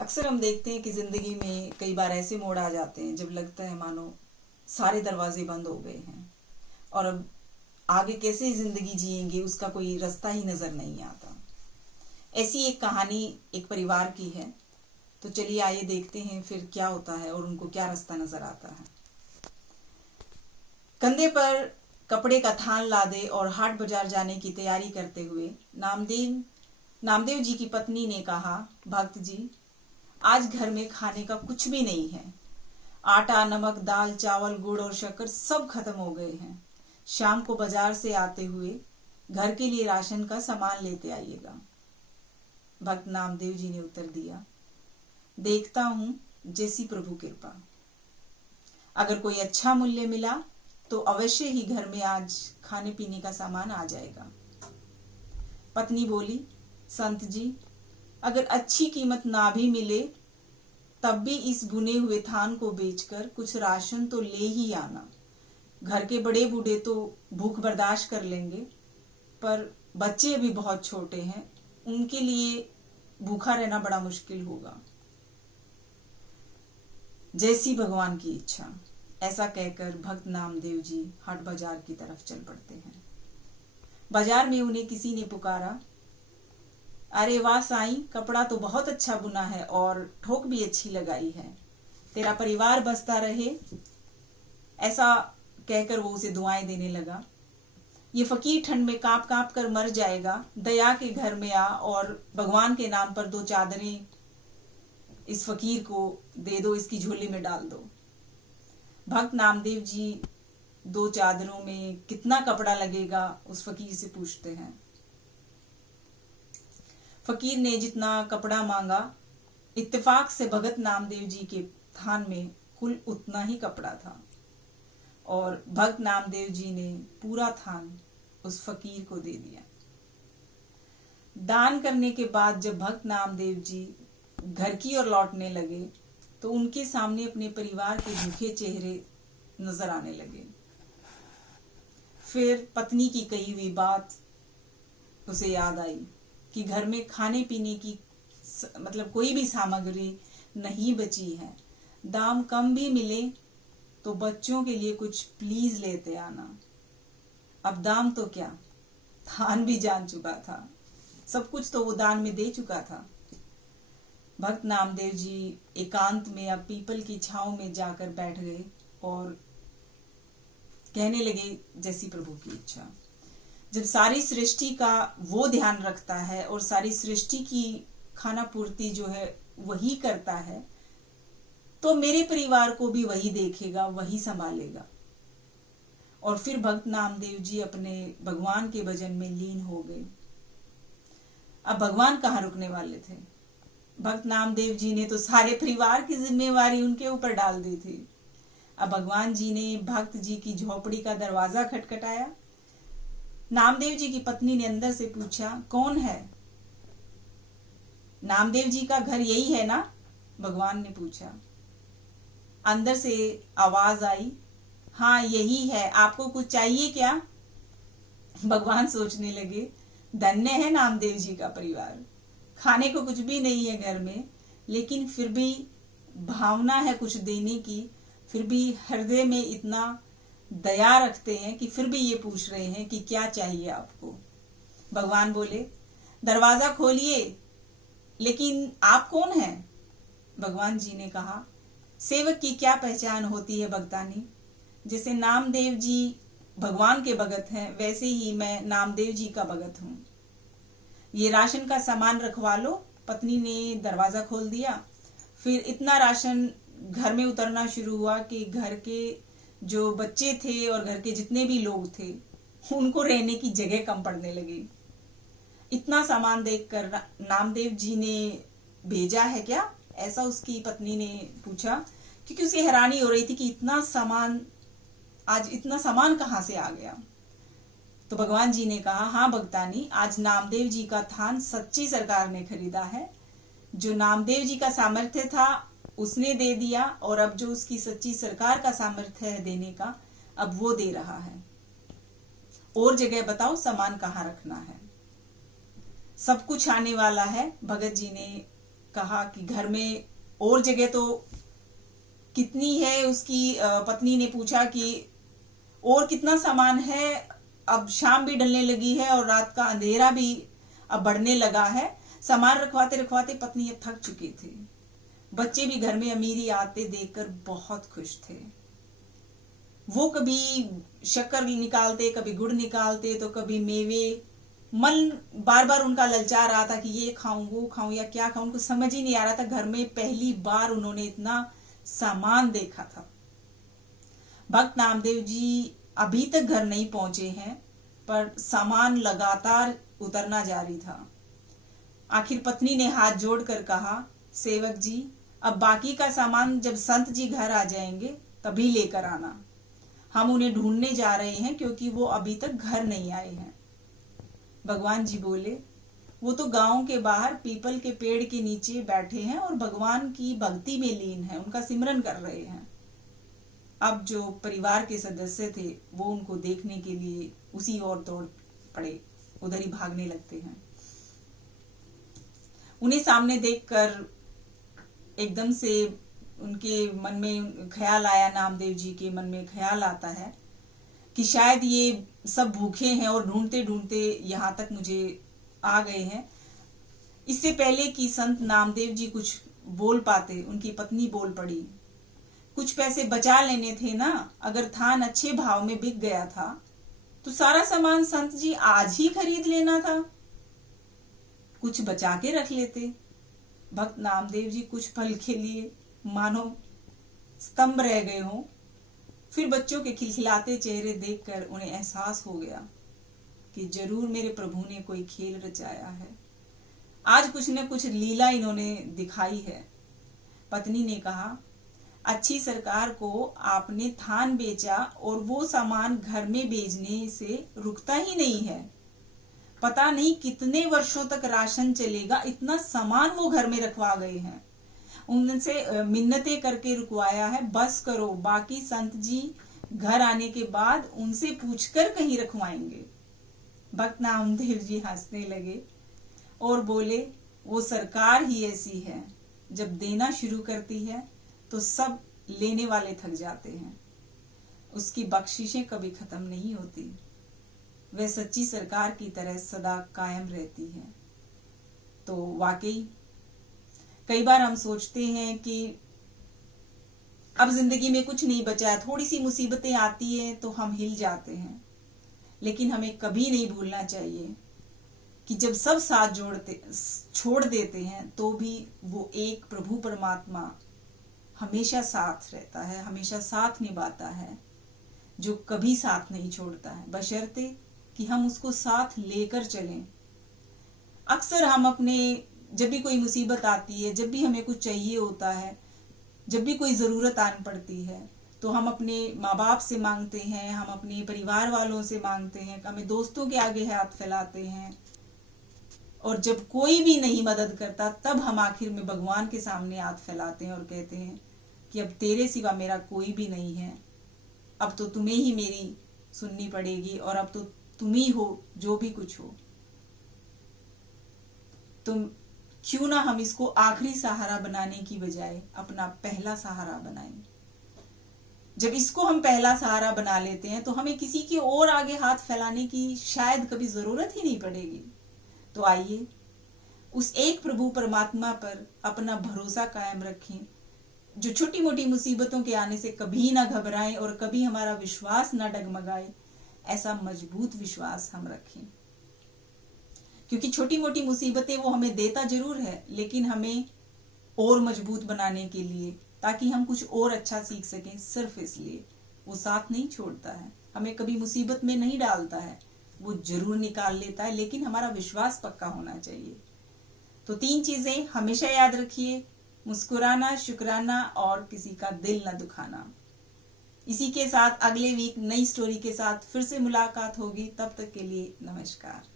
अक्सर हम देखते हैं कि जिंदगी में कई बार ऐसे मोड़ आ जाते हैं जब लगता है मानो सारे दरवाजे बंद हो गए हैं और अब आगे कैसे जिंदगी जिएंगे उसका कोई रास्ता ही नजर नहीं आता। ऐसी एक कहानी एक परिवार की है। तो चलिए आइए देखते हैं फिर क्या होता है और उनको क्या रास्ता नजर आता है। कंधे पर कपड़े का थान लादे और हाट बाजार जाने की तैयारी करते हुए नामदेव जी की पत्नी ने कहा, भक्त जी, आज घर में खाने का कुछ भी नहीं है। आटा, नमक, दाल, चावल, गुड़ और शक्कर सब खत्म हो गए हैं। शाम को बाजार से आते हुए घर के लिए राशन का सामान लेते आइएगा। भक्त नामदेव जी ने उत्तर दिया, देखता हूं, जैसी प्रभु कृपा। अगर कोई अच्छा मूल्य मिला तो अवश्य ही घर में आज खाने पीने का सामान आ जाएगा। पत्नी बोली, संत जी, अगर अच्छी कीमत ना भी मिले तब भी इस बुने हुए थान को बेचकर कुछ राशन तो ले ही आना। घर के बड़े बूढ़े तो भूख बर्दाश्त कर लेंगे, पर बच्चे भी बहुत छोटे हैं, उनके लिए भूखा रहना बड़ा मुश्किल होगा। जैसी भगवान की इच्छा। ऐसा कहकर भक्त नामदेव जी हाट बाजार की तरफ चल पड़ते हैं। बाजार में उन्हें किसी ने पुकारा, अरे वाह साईं, कपड़ा तो बहुत अच्छा बुना है और ठोक भी अच्छी लगाई है। तेरा परिवार बसता रहे। ऐसा कहकर वो उसे दुआएं देने लगा। ये फकीर ठंड में कांप कांप कर मर जाएगा। दया के घर में आ और भगवान के नाम पर 2 चादरें इस फकीर को दे दो, इसकी झोली में डाल दो। भक्त नामदेव जी 2 चादरों में कितना कपड़ा लगेगा उस फकीर से पूछते हैं। फकीर ने जितना कपड़ा मांगा, इत्तेफाक से भगत नामदेव जी के थान में कुल उतना ही कपड़ा था और भक्त नामदेव जी ने पूरा थान उस फकीर को दे दिया। दान करने के बाद जब भक्त नामदेव जी घर की ओर लौटने लगे तो उनके सामने अपने परिवार के भूखे चेहरे नजर आने लगे। फिर पत्नी की कही हुई बात उसे याद आई कि घर में खाने पीने की कोई भी सामग्री नहीं बची है। दाम कम भी मिले तो बच्चों के लिए कुछ प्लीज लेते आना। अब दाम तो क्या, थान भी जान चुका था, सब कुछ तो वो दान में दे चुका था। भक्त नामदेव जी एकांत में अब पीपल की छांव में जाकर बैठ गए और कहने लगे, जैसी प्रभु की इच्छा। जब सारी सृष्टि का वो ध्यान रखता है और सारी सृष्टि की खाना पूर्ति जो है वही करता है, तो मेरे परिवार को भी वही देखेगा, वही संभालेगा। और फिर भक्त नामदेव जी अपने भगवान के भजन में लीन हो गए। अब भगवान कहाँ रुकने वाले थे। भक्त नामदेव जी ने तो सारे परिवार की जिम्मेवारी उनके ऊपर डाल दी थी। अब भगवान जी ने भक्त जी की झोपड़ी का दरवाजा खटखटाया। नामदेव जी की पत्नी ने अंदर से पूछा, कौन है? नामदेव जी का घर यही है ना? भगवान ने पूछा। अंदर से आवाज आई, हाँ यही है, आपको कुछ चाहिए क्या? भगवान सोचने लगे, धन्य है नामदेव जी का परिवार। खाने को कुछ भी नहीं है घर में, लेकिन फिर भी भावना है कुछ देने की, फिर भी हृदय में इतना दया रखते हैं कि फिर भी ये पूछ रहे हैं कि क्या चाहिए आपको। भगवान बोले, दरवाजा खोलिए, लेकिन आप कौन हैं? भगवान जी ने कहा, सेवक की क्या पहचान होती है भक्तानी। जैसे नामदेव जी भगवान के भगत हैं, वैसे ही मैं नामदेव जी का भगत हूं। ये राशन का सामान रखवा लो। पत्नी ने दरवाजा खोल दिया। फिर इतना राशन घर में उतरना शुरू हुआ कि घर के जो बच्चे थे और घर के जितने भी लोग थे उनको रहने की जगह कम पड़ने लगी। इतना सामान देखकर नामदेव जी ने भेजा है क्या, ऐसा उसकी पत्नी ने पूछा, क्योंकि उसे हैरानी हो रही थी कि आज इतना सामान कहां से आ गया। तो भगवान जी ने कहा, हाँ भक्तानी, आज नामदेव जी का थान सच्ची सरकार ने खरीदा है। जो नामदेव जी का सामर्थ्य था उसने दे दिया, और अब जो उसकी सच्ची सरकार का सामर्थ्य है देने का, अब वो दे रहा है। और जगह बताओ सामान कहाँ रखना है। सब कुछ आने वाला है। भगत जी ने कहा कि घर में और जगह तो कितनी है। उसकी पत्नी ने पूछा कि और कितना सामान है, अब शाम भी ढलने लगी है और रात का अंधेरा भी अब बढ़ने लगा है। सामान रखवाते रखवाते पत्नी अब थक चुकी थी। बच्चे भी घर में अमीरी आते देखकर बहुत खुश थे। वो कभी शक्कर निकालते, कभी गुड़ निकालते, तो कभी मेवे। मन बार बार उनका ललचा रहा था कि ये खाऊं, वो खाऊं या क्या खाऊं, उनको समझ ही नहीं आ रहा था। घर में पहली बार उन्होंने इतना सामान देखा था। भक्त नामदेव जी अभी तक घर नहीं पहुंचे हैं, पर सामान लगातार उतरना जारी था। आखिर पत्नी ने हाथ जोड़कर कहा, सेवक जी, अब बाकी का सामान जब संत जी घर आ जाएंगे तभी लेकर आना। हम उन्हें ढूंढने जा रहे हैं क्योंकि वो अभी तक घर नहीं आए हैं। भगवान जी बोले, वो तो गांव के बाहर पीपल के पेड़ के नीचे बैठे हैं और भगवान की भक्ति में लीन है, उनका सिमरन कर रहे हैं। अब जो परिवार के सदस्य थे वो उनको देखने के लिए उसी ओर दौड़ पड़े, उधर ही भागने लगते हैं। उन्हें सामने देखकर एकदम से उनके मन में ख्याल आया, नामदेव जी के मन में ख्याल आता है कि शायद ये सब भूखे हैं और ढूंढते ढूंढते यहाँ तक मुझे आ गए हैं। इससे पहले कि संत नामदेव जी कुछ बोल पाते, उनकी पत्नी बोल पड़ी, कुछ पैसे बचा लेने थे ना। अगर थान अच्छे भाव में बिक गया था तो सारा सामान संत जी आज ही खरीद लेना था, कुछ बचा के रख लेते। भक्त नामदेव जी कुछ पल के लिए मानो स्तंभ रह गए हों। फिर बच्चों के खिलखिलाते चेहरे देखकर उन्हें एहसास हो गया कि जरूर मेरे प्रभु ने कोई खेल रचाया है, आज कुछ न कुछ लीला इन्होंने दिखाई है। पत्नी ने कहा, अच्छी सरकार को आपने थान बेचा और वो सामान घर में भेजने से रुकता ही नहीं है। पता नहीं कितने वर्षों तक राशन चलेगा, इतना सामान वो घर में रखवा गए हैं। उनसे मिन्नतें करके रुकवाया है, बस करो, बाकी संत जी घर आने के बाद उनसे पूछकर कहीं रखवाएंगे। भक्त नामदेव जी हंसने लगे और बोले, वो सरकार ही ऐसी है, जब देना शुरू करती है तो सब लेने वाले थक जाते हैं। उसकी बख्शिशें कभी खत्म नहीं होती, वह सच्ची सरकार की तरह सदा कायम रहती है। तो वाकई कई बार हम सोचते हैं कि अब जिंदगी में कुछ नहीं बचा है, थोड़ी सी मुसीबतें आती हैं तो हम हिल जाते हैं, लेकिन हमें कभी नहीं भूलना चाहिए कि जब सब साथ छोड़ देते हैं तो भी वो एक प्रभु परमात्मा हमेशा साथ रहता है, हमेशा साथ निभाता है, जो कभी साथ नहीं छोड़ता है, बशर्ते कि हम उसको साथ लेकर चलें। अक्सर हम अपने जब भी कोई मुसीबत आती है, जब भी हमें कुछ चाहिए होता है, जब भी कोई ज़रूरत आन पड़ती है, तो हम अपने माँ बाप से मांगते हैं, हम अपने परिवार वालों से मांगते हैं, हमें दोस्तों के आगे हाथ फैलाते हैं। और जब कोई भी नहीं मदद करता तब हम आखिर में भगवान के सामने हाथ फैलाते हैं और कहते हैं कि अब तेरे सिवा मेरा कोई भी नहीं है, अब तो तुम्हें ही मेरी सुननी पड़ेगी और अब तो तुम ही हो जो भी कुछ हो। तुम क्यों ना हम इसको आखिरी सहारा बनाने की बजाय अपना पहला सहारा बनाएं। जब इसको हम पहला सहारा बना लेते हैं तो हमें किसी के और आगे हाथ फैलाने की शायद कभी जरूरत ही नहीं पड़ेगी। तो आइए उस एक प्रभु परमात्मा पर अपना भरोसा कायम रखें, जो छोटी मोटी मुसीबतों के आने से कभी ना घबराएं और कभी हमारा विश्वास ना डगमगाए। ऐसा मजबूत विश्वास हम रखें, क्योंकि छोटी मोटी मुसीबतें वो हमें देता जरूर है, लेकिन हमें और मजबूत बनाने के लिए, ताकि हम कुछ और अच्छा सीख सकें, सिर्फ इसलिए वो साथ नहीं छोड़ता है, हमें कभी मुसीबत में नहीं डालता है, वो जरूर निकाल लेता है, लेकिन हमारा विश्वास पक्का होना चाहिए। तो 3 चीजें हमेशा याद रखिए, मुस्कुराना, शुक्राना और किसी का दिल न दुखाना। इसी के साथ अगले वीक नई स्टोरी के साथ फिर से मुलाकात होगी। तब तक के लिए नमस्कार।